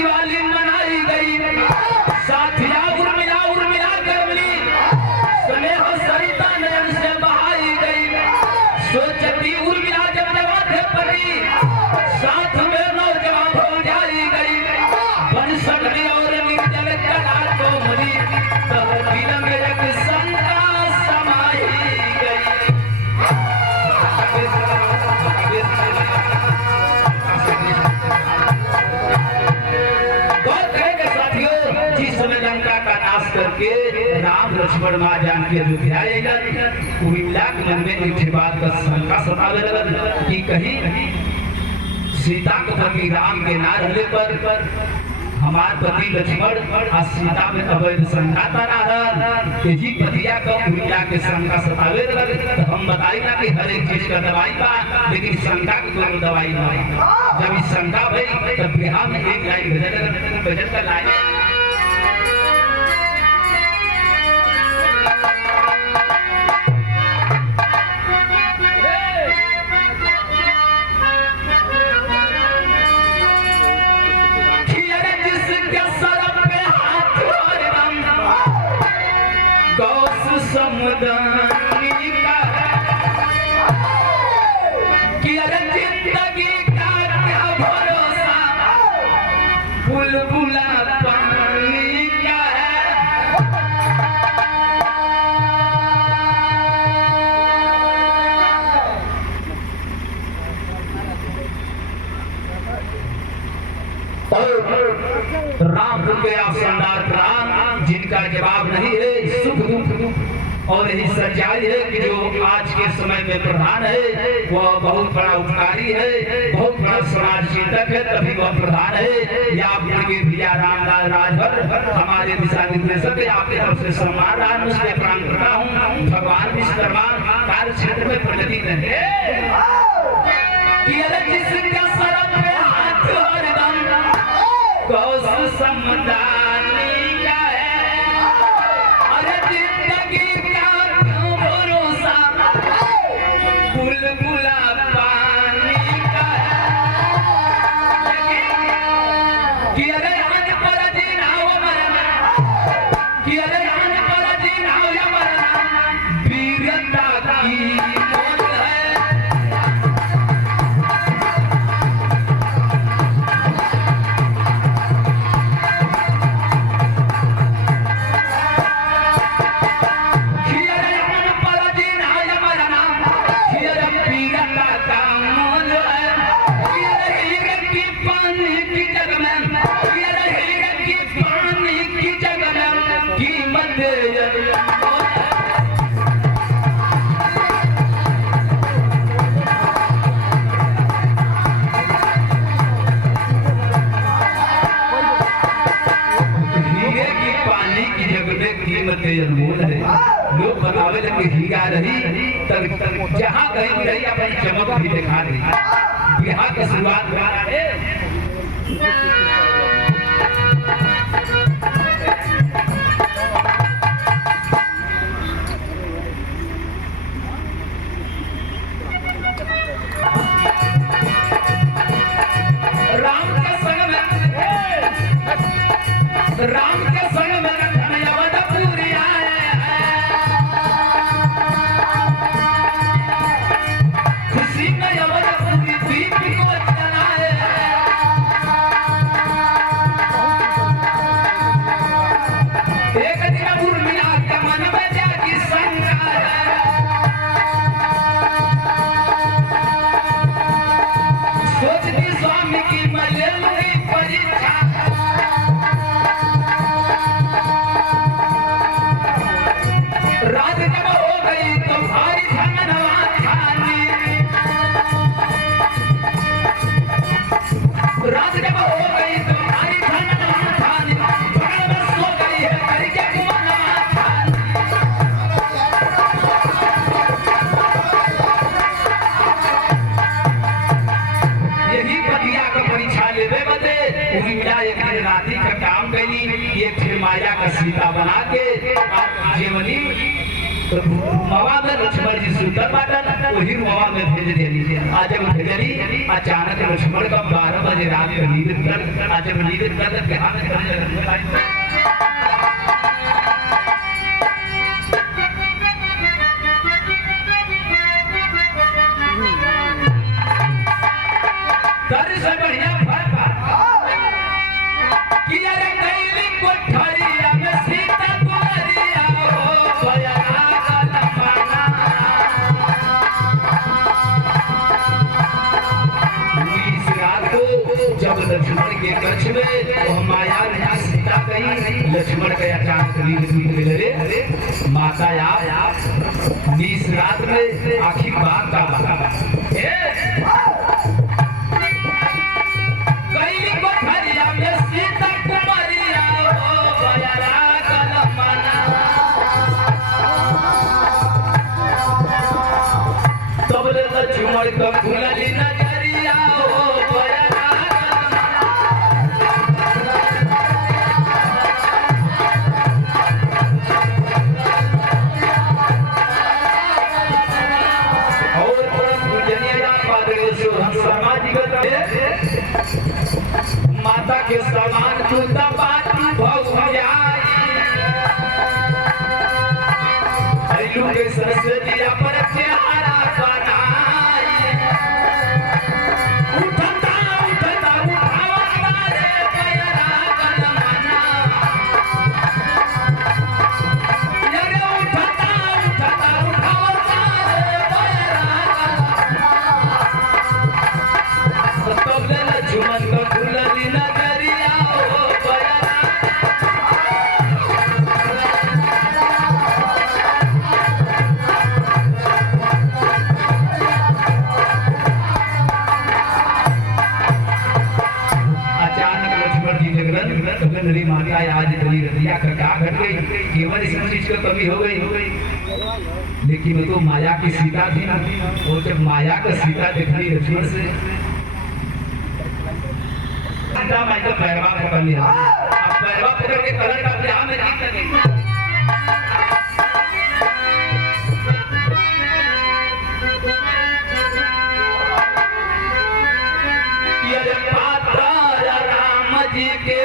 दिवाली मनाई गई। साथिया उर्मिला करमली स्नेह सरिता नयन से बहाई गई। सोचती उर्मिला जब थे पति साथ में नौजवान हो जाई गई। बन सकती और निर्जल कला को मुनी तब दिल में एक शंका समाई गई। लंका का नाश करके राम लक्ष्मण मां जानकी अयोध्या उर्मिला के मन में एक बात का शंका सतावे लगल कि कहीं सीता के पति राम के ना रहने पर हमार पति लक्ष्मण और सीता में अवैध संघाता ना रहा जी पतिया का उर्मिला के शंका सतावे लगल। तो हम बताई ना कि हर एक चीज का दवाई बा, लेकिन शंका की कोई दवाई नहीं। जब इस शंका भई तब बिहार में एक लाइन भजन का लाइन समुदानी का कि अरे जिंदगी का क्या भरोसा बुलबुला पानी का है। राम के शानदार प्राण जिनका जवाब नहीं है। सुख दुख और यही सच्चाई है कि जो आज के समय में प्रधान है वह बहुत बड़ा उपकारी है, बहुत बड़ा समाज चिंतक है, तभी वह प्रधान है। या आपके भैया रामलाल राजभर हमारे दिशा निर्देशक है, आपके तरफ से सम्मान रहा उसके प्राण करता हूँ। भगवान विश्वकर्मा कार्य क्षेत्र में प्रगति रहे जिसका सरब पे हाथ हरदम कौश समुदानी का है। अरे जिंदगी का क्यों भरोसा बुलबुला पानी का है। कि अरे आने पर जीना हो मरना, कि अरे आने पर जीना हो या मरना वीरता की मौत है। अनमोल है। लोग बतावे लगे हीरा रही तक जहाँ कहीं भी रही अपनी चमक भी दिखा रही। बिहार की शुरुआत राम के संग में रात्रि का काम कैली, ये फिर माया का सीता बना के जीवनी तो मवा में लक्ष्मण जी सुतल बाटन वही मवा में भेज देली। आज जब भेजली अचानक लक्ष्मण का 12 बजे रात का नींद कर, आज जब नींद कर ध्यान करने से बढ़िया कि अरे कैली कोठरिया में सीता दुआरिया हो बया लमाना। इस रात को जब लक्ष्मण के कक्ष में वो माया ने सीता कही, लक्ष्मण के अचानक नींद टूट गई। माता आप इस रात में आखिर बात का लक्ष्मण का फुलली नजरिया हो बया और पूजनीय सामाजिक माता के समान जूता बाटी भौजाई हरिलू के सरस्वती पर प्यारा बना मेरी माता आज बनी रतिया का क्या घट गई, केवल इस चीज की कमी हो गई। लेकिन वो तो माया की सीता थी ना, और जब माया का सीता देखी लक्ष्मण से सीता माई का पैरवा पकड़ लिया। अब पैरवा पकड़ के कलर का ब्याह में गीत लगे जी के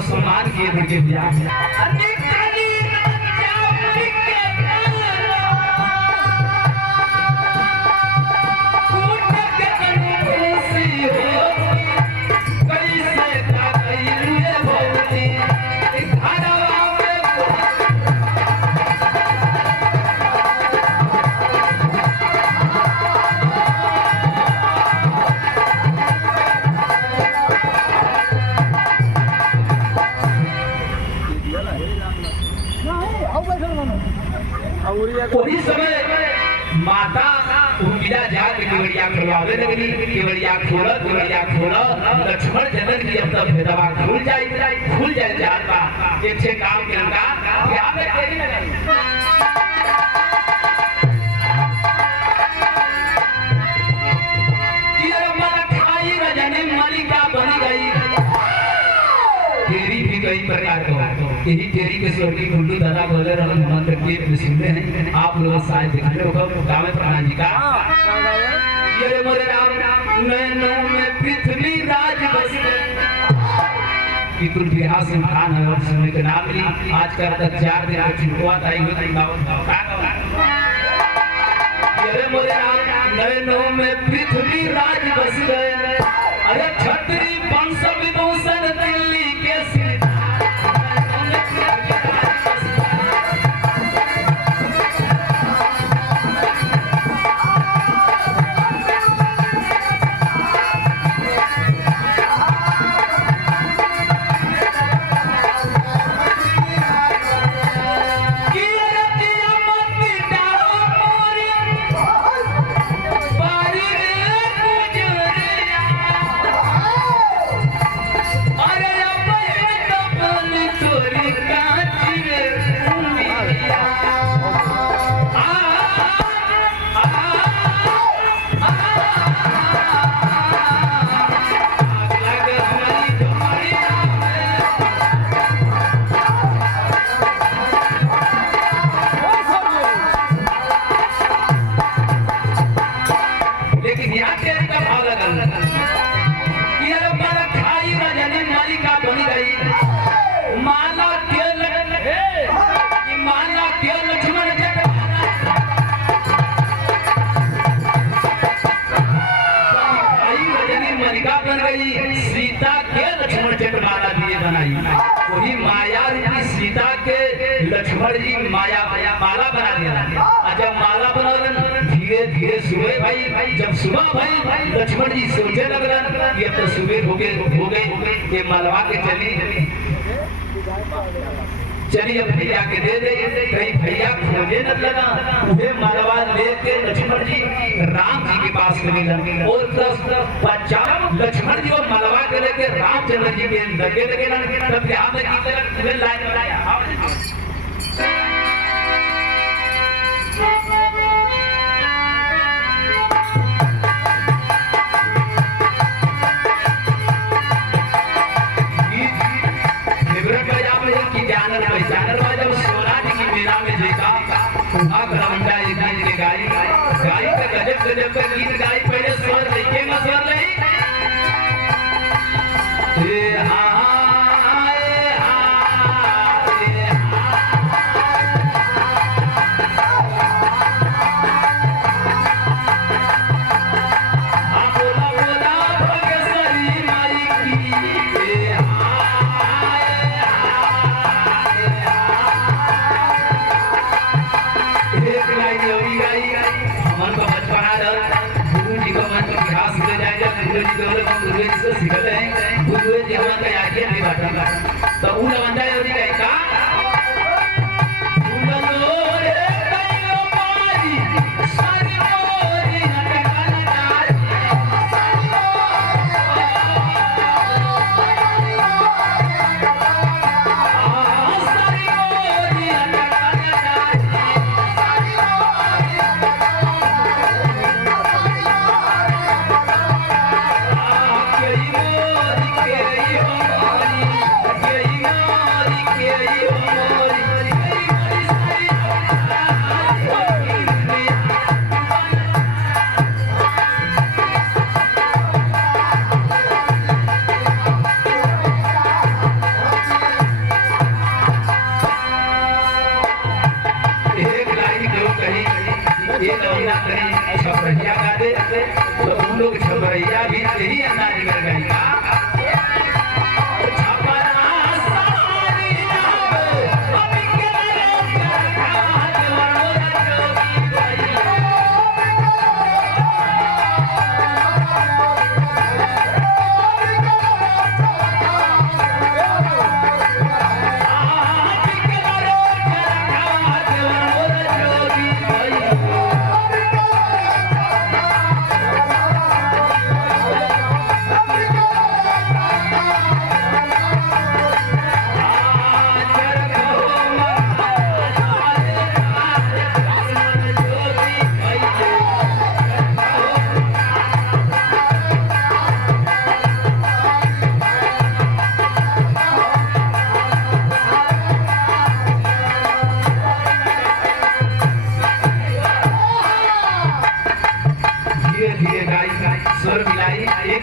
सम्मान किए बड़के ब्याह वही समय माता उर्मिला जाके केवड़िया खुलवावे लगली। केवड़िया खोला लक्ष्मण जनक की अब तक भेदवा खुल जाए जात बा। एक छे काम के लगा क्या में तेरी लगाई कि मन खाई रजनी मलिका बन गई। तेरी भी कई प्रकार का यही तेरी के स्वर्गीय गुल्लू दादा बोले रहे मंत्र के सुनते हैं आप लोग शायद देख रहे हो गाँव प्रधान जी का ये मोरे राम नैनों में पृथ्वी राज बस गए। कुल बिहार से खान है और समय के नाम ली आज का तक 4 दिन का छुटवा था ये मोरे राम नैनों में पृथ्वी राज बस गए। अरे छतरी वंश विदूषण दिल्ली के सीता के लक्ष्मण जटमाला दिए बनाई। वही माया रूपी सीता के लक्ष्मण जी माया माला बना दिया। जब माला बना धीरे धीरे सुबह भाई जब सुबह भाई लक्ष्मण जी सोचे लगल ये तो सुबह हो गए ये मालवा के चली अब भैया के दे कहीं भैया खोजे न लगा उसे मालवा लेके लक्ष्मण जी राम जी के पास मिले और बच्चा लक्ष्मण जी और मालवा के लेके रामचंद्र जी के लगे तब ध्यान में की तरह लाइन बनाया। गाई का गजब का गीत गाई पहले स्वर लेके ना स्वर नहीं तो उन बंदा योरी का का Oh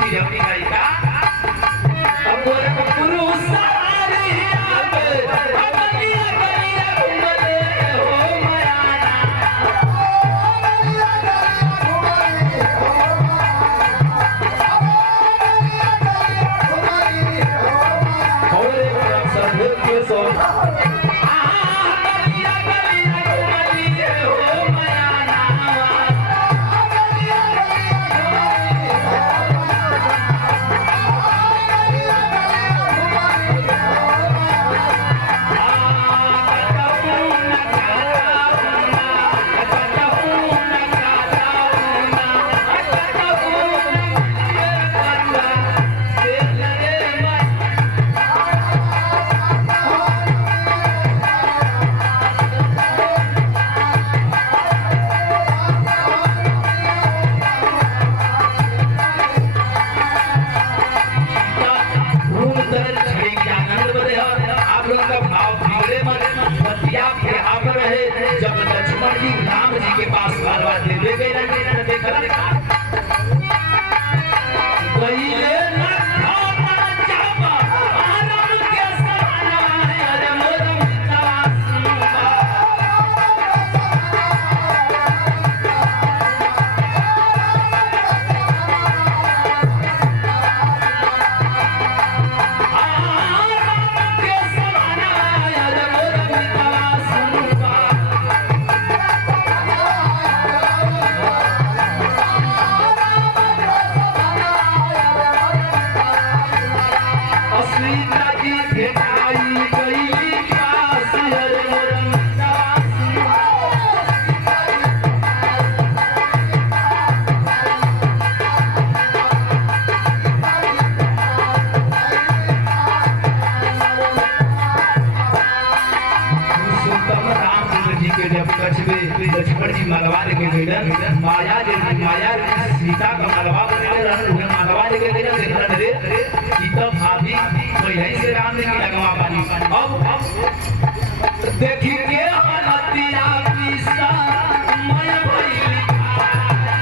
चीज हमनी खाई का अब गोरखपुर सारी अब अमलिया गलिया घुमले हो मयाना और एक सब के सो जब लक्ष्मण जी राम जी के पास बारवा दे गए लक्ष्मण जी मलवा लेके गए माया सीता का मलवा बने मलवा लेके गए देखने रे सीता भाभी तो यहीं से राम जी की लगवा पानी अब देखी के हलतिया पिसा मैं भइली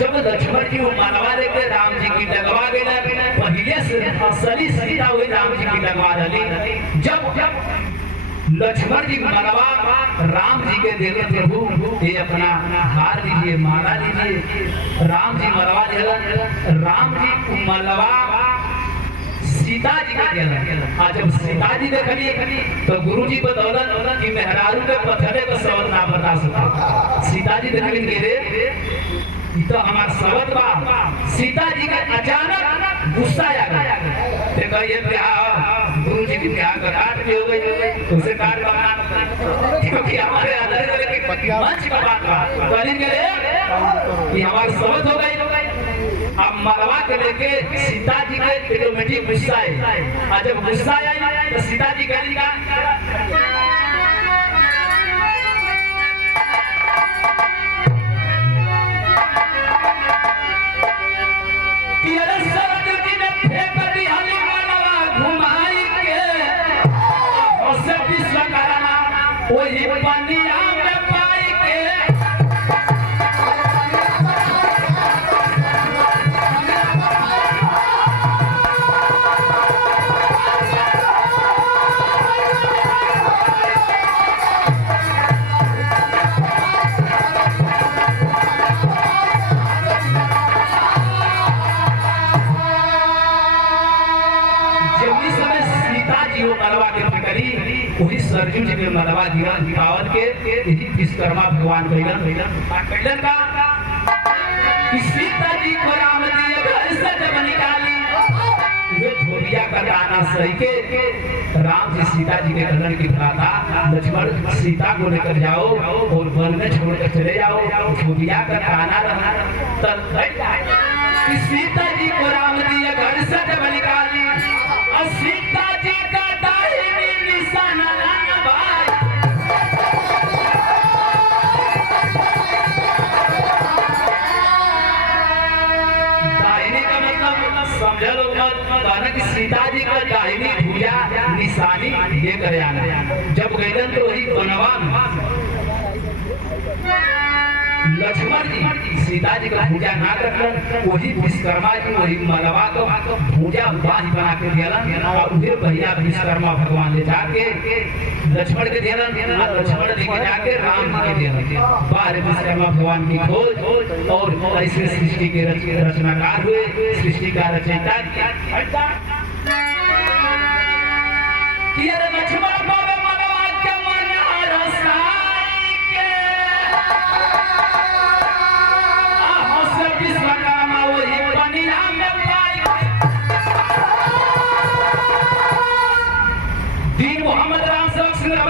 जब लक्ष्मण जी मानवा लेके राम जी की लगवा गए पहले से असली सीता हुई राम जी की लगवा रही जब लक्ष्मण जी मानवा राम जी के देवे प्रभु ये अपना हार लीजिए माला लीजिए राम जी मलवा दे राम जी मलवा सीता जी के दिया आज जब सीता जी देखली तो गुरु जी बतौलन कि मेहरारू के पत्थरे का शब्द ना बता सके सीता जी देखली के रे तो हमार शब्द बा सीता जी का अचानक गुस्सा आ गया देखो ये ब्याह गुरु जी की ब्याह का काट भी हो गई उसे काट बना क्योंकि हमारे अंदर मंच का बात करेंगे कि हमारे शब्द हो गई अब मलवा के लेके सीता जी के ऑटोमेटिक गुस्सा है और जब गुस्सा आई तो सीता जी कह दी वही पनिया में पाई के वही सरजू जी के मलबा गिरन पावन के यही विश्वकर्मा भगवान कैलन का कि सीता जी को राम जी घर से जब निकाली वे धोबिया का दाना सही के राम जी सीता जी के कहलन की भ्राता लक्ष्मण सीता को लेकर जाओ और वन में छोड़ कर चले जाओ धोबिया का दाना रहना तब कि सीता जी को राम जी घर से जब निकाली और सीता जी का दाहिनी निशाना लाना भाई दाहिनी का मतलब समझ लो कहना कि सीता जी का दाहिनी भुजा निशानी ये करे आना जब गैलन तो वही बनवा लक्ष्मण जी सीता जी का भुजा ना रखलन वही विश्वकर्मा जी वही मलबा को भुजा बांध बना के दिलन और फिर भैया विश्वकर्मा भगवान ले जाके लक्ष्मण के दिलन लक्ष्मण लेके जाके राम जी के दिलन बाहर विश्वकर्मा भगवान की खोज और ऐसे सृष्टि के रचनाकार हुए सृष्टि का रचयिता कि अरे लक्ष्मण बाबा मलबा के मन रसाई के विश्वकर्मा वही बनिया में पाई दीन मोहम्मद राम सिंह